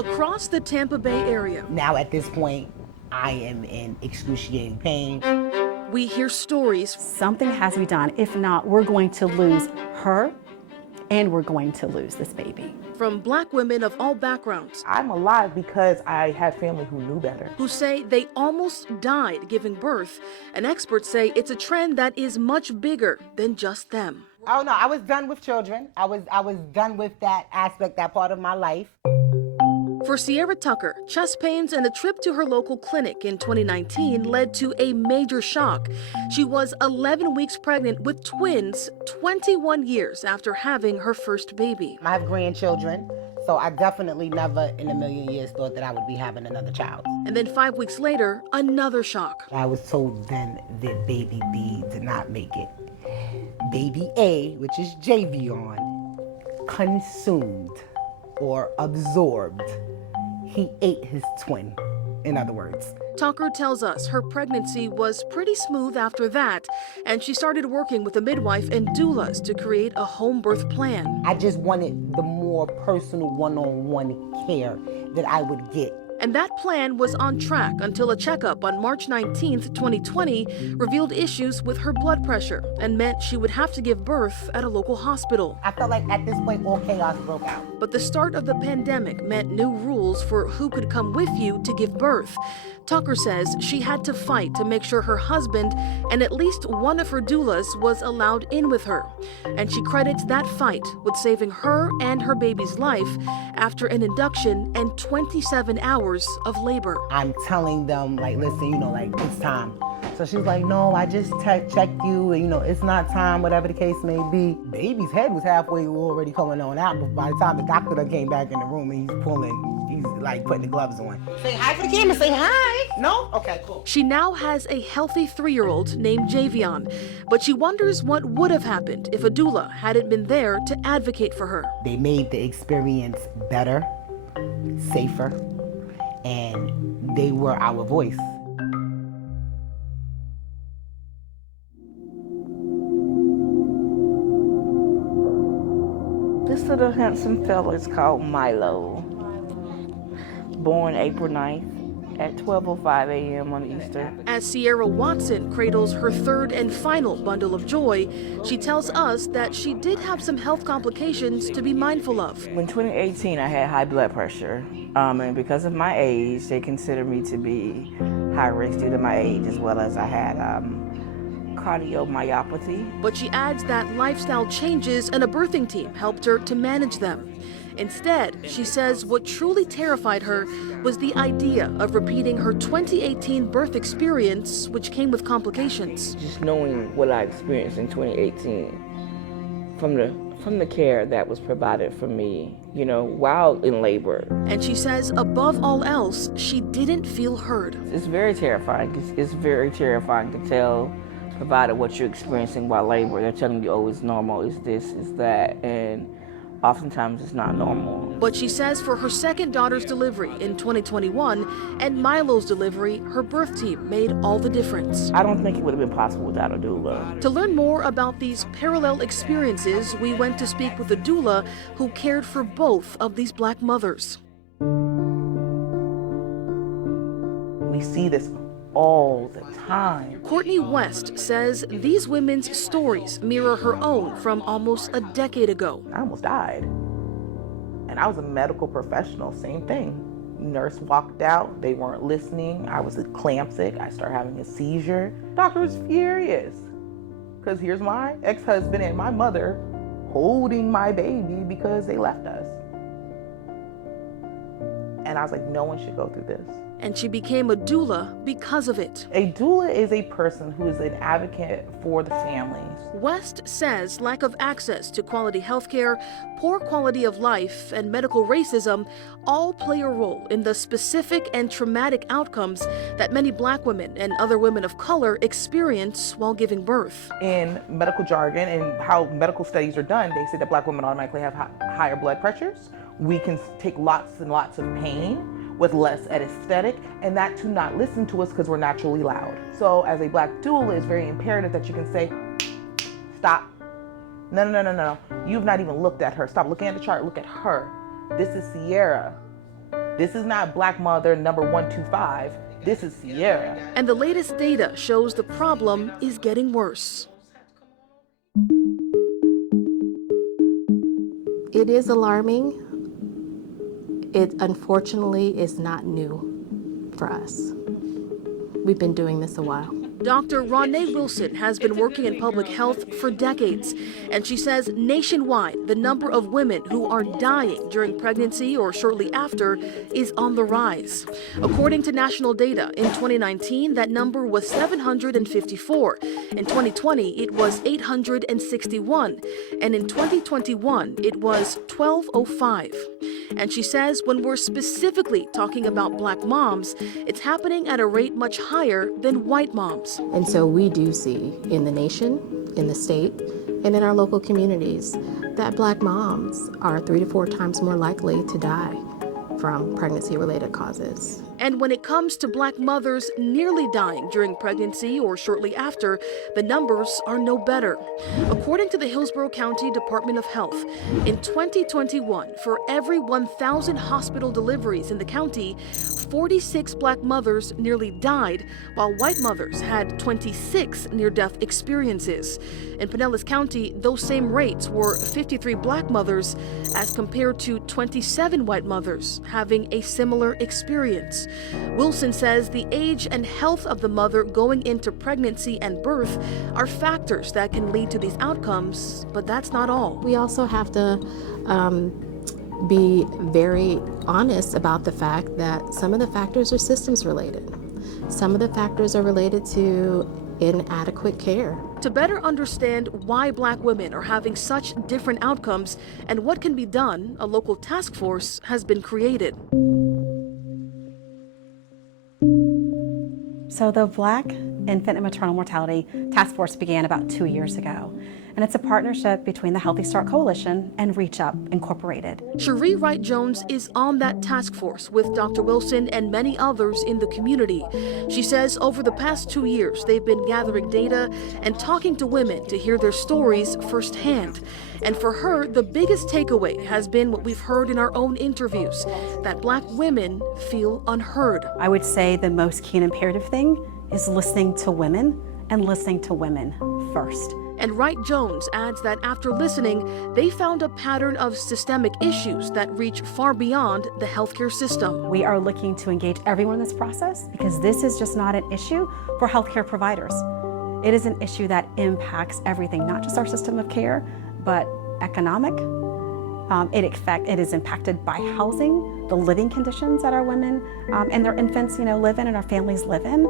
across the Tampa Bay area. Now at this point, I am in excruciating pain. We hear stories. Something has to be done. If not, we're going to lose her and we're going to lose this baby. From Black women of all backgrounds. I'm alive because I had family who knew better. Who say they almost died giving birth. And experts say it's a trend that is much bigger than just them. Oh no, I was done with children. I was done with that aspect, that part of my life. For Sierra Tucker, chest pains and a trip to her local clinic in 2019 led to a major shock. She was 11 weeks pregnant with twins 21 years after having her first baby. I have grandchildren, so I definitely never in a million years thought that I would be having another child. And then 5 weeks later, another shock. I was told then that baby B did not make it. Baby A, which is Javion, consumed or absorbed. He ate his twin, in other words. Tucker tells us her pregnancy was pretty smooth after that, and she started working with a midwife and doulas to create a home birth plan. I just wanted the more personal one-on-one care that I would get. And that plan was on track until a checkup on March 19th, 2020 revealed issues with her blood pressure and meant she would have to give birth at a local hospital. I felt like at this point all chaos broke out. But the start of the pandemic meant new rules for who could come with you to give birth. Tucker says she had to fight to make sure her husband and at least one of her doulas was allowed in with her. And she credits that fight with saving her and her baby's life after an induction and 27 hours of labor. I'm telling them, like, listen, like, it's time. So she's like, no, I just checked you, and, it's not time, whatever the case may be. Baby's head was halfway already coming on out, but by the time the doctor done came back in the room and he's like putting the gloves on. Say hi for the camera, say hi. No? Okay, cool. She now has a healthy 3-year-old named Javion, but she wonders what would have happened if a doula hadn't been there to advocate for her. They made the experience better, safer, and they were our voice. This little handsome fella is called Milo. Born April 9th at 12:05 a.m. on Easter. As Sierra Watson cradles her third and final bundle of joy, she tells us that she did have some health complications to be mindful of. In 2018, I had high blood pressure. And because of my age, they considered me to be high risk due to my age, as well as I had cardiomyopathy. But she adds that lifestyle changes and a birthing team helped her to manage them. Instead, she says what truly terrified her was the idea of repeating her 2018 birth experience, which came with complications. Just knowing what I experienced in 2018 from the care that was provided for me, while in labor. And she says, above all else, she didn't feel heard. It's very terrifying. It's very terrifying to tell provided what you're experiencing while labor. They're telling you, oh, it's normal, it's this, it's that, and oftentimes it's not normal. But she says for her second daughter's delivery in 2021 and Milo's delivery, her birth team made all the difference. I don't think it would have been possible without a doula. To learn more about these parallel experiences, we went to speak with a doula who cared for both of these Black mothers. We see this all the time. Courtney West says these women's stories mirror her own from almost a decade ago. I almost died. And I was a medical professional, same thing. Nurse walked out, they weren't listening. I was eclamptic, I started having a seizure. Doctor was furious. Because here's my ex-husband and my mother holding my baby because they left us. And I was like, no one should go through this. And she became a doula because of it. A doula is a person who is an advocate for the families. West says lack of access to quality health care, poor quality of life, and medical racism all play a role in the specific and traumatic outcomes that many Black women and other women of color experience while giving birth. In medical jargon and how medical studies are done, they say that Black women automatically have higher blood pressures. We can take lots and lots of pain with less aesthetic, and that to not listen to us because we're naturally loud. So as a Black doula, it's very imperative that you can say, stop. No. You've not even looked at her. Stop looking at the chart, look at her. This is Sierra. This is not Black mother number 125. This is Sierra. And the latest data shows the problem is getting worse. It is alarming. It unfortunately is not new for us. We've been doing this a while. Dr. Renee Wilson has been working in public health for decades, and she says nationwide the number of women who are dying during pregnancy or shortly after is on the rise. According to national data, in 2019, that number was 754. In 2020, it was 861, and in 2021, it was 1205. And she says when we're specifically talking about Black moms, it's happening at a rate much higher than white moms. And so we do see in the nation, in the state, and in our local communities that Black moms are 3 to 4 times more likely to die from pregnancy-related causes. And when it comes to Black mothers nearly dying during pregnancy or shortly after, the numbers are no better. According to the Hillsborough County Department of Health, in 2021, for every 1,000 hospital deliveries in the county, 46 Black mothers nearly died, while white mothers had 26 near-death experiences. In Pinellas County, those same rates were 53 Black mothers as compared to 27 white mothers having a similar experience. Wilson says the age and health of the mother going into pregnancy and birth are factors that can lead to these outcomes, but that's not all. We also have to be very honest about the fact that some of the factors are systems related. Some of the factors are related to inadequate care. To better understand why Black women are having such different outcomes and what can be done, a local task force has been created. So the Black Infant and Maternal Mortality Task Force began about 2 years ago, and it's a partnership between the Healthy Start Coalition and Reach Up Incorporated. Cherie Wright Jones is on that task force with Dr. Wilson and many others in the community. She says over the past 2 years, they've been gathering data and talking to women to hear their stories firsthand. And for her, the biggest takeaway has been what we've heard in our own interviews, that Black women feel unheard. I would say the most key and imperative thing is listening to women and listening to women first. And Wright Jones adds that after listening, they found a pattern of systemic issues that reach far beyond the healthcare system. We are looking to engage everyone in this process because this is just not an issue for healthcare providers. It is an issue that impacts everything, not just our system of care, but economic. It is impacted by housing, the living conditions that our women and their infants, live in and our families live in.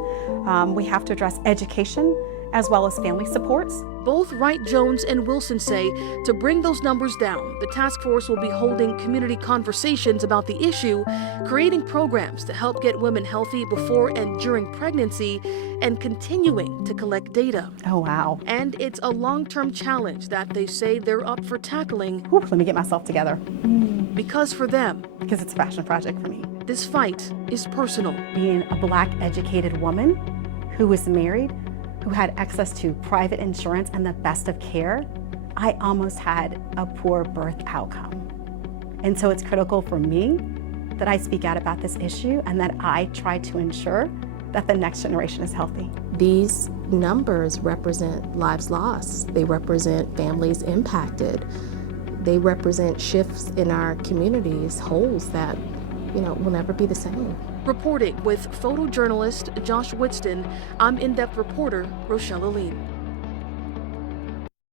We have to address education as well as family supports. Both Wright Jones and Wilson say to bring those numbers down, the task force will be holding community conversations about the issue, creating programs to help get women healthy before and during pregnancy, and continuing to collect data. Oh, wow. And it's a long-term challenge that they say they're up for tackling. Let me get myself together. Because for them, because it's a passion project for me. This fight is personal. Being a Black educated woman who was married, who had access to private insurance and the best of care, I almost had a poor birth outcome. And so it's critical for me that I speak out about this issue and that I try to ensure that the next generation is healthy. These numbers represent lives lost. They represent families impacted. They represent shifts in our communities, holes that, will never be the same. Reporting with photojournalist Josh Witston, I'm in-depth reporter Rochelle Aline.